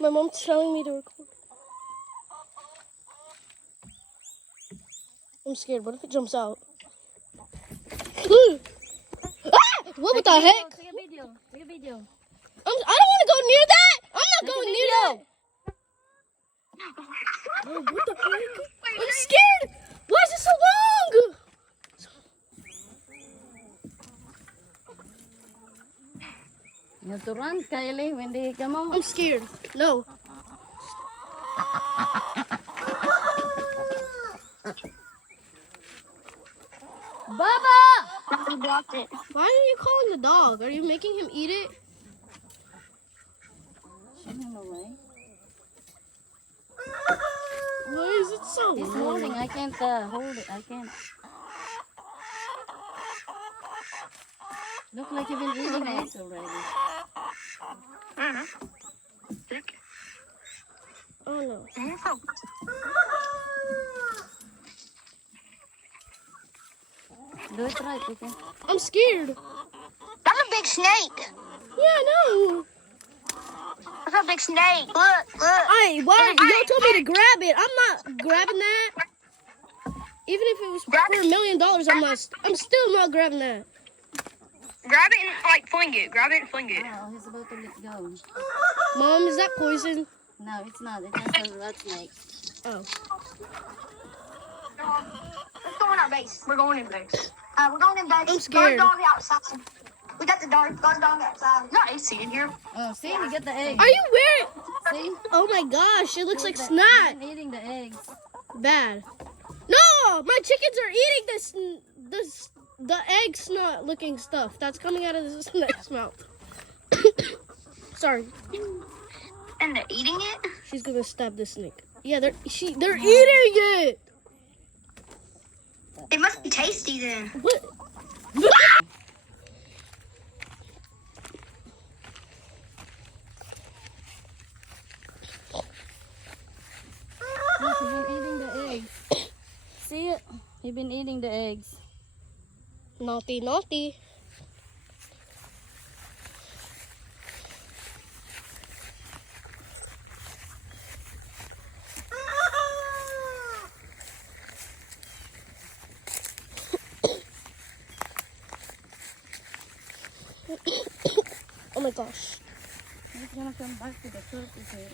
My mom's telling me to record. I'm scared. What if it jumps out? What the heck? Take a video. Take a video. I don't want to go near that. I'm not going near that. Oh, what the heck? I'm scared. Why is it so long? You have to run, Kylie, when they come out. I'm scared. No. Baba! He blocked it. Why are you calling the dog? Are you making him eat it? Shoot him away. Why is it so He's long? holding. I can't hold it. I can't. Look like you've been eating eggs already. Oh no. Do it right, okay? I'm scared. That's a big snake. Yeah, no. That's a big snake. Look, look. Hey, why? Y'all told me to grab it. I'm not grabbing that. Even if it was for $1 million, I'm still not grabbing that. Grab it and like fling it. Grab it and fling it. Oh, he's about to let go. Mom, is that poison? No, it's not. It's just a rat snake. Oh. Let's go in our base. We're going in base. We're going in base. I'm scared. Guard dog outside. We got the guard dog outside. There's not AC in here. Oh, see, we get the eggs. Are you wearing? See? Oh my gosh, it looks like He's snot. been eating the eggs. Bad. No, my chickens are eating the egg snot looking stuff that's coming out of the snake's mouth. Sorry. And they're eating it? She's gonna stab the snake. Yeah, they're eating it. It must be tasty then. What? Look, he's been eating the eggs. See it? He's been eating the eggs. Naughty, naughty. Oh my gosh. He's gonna come back to the surface here.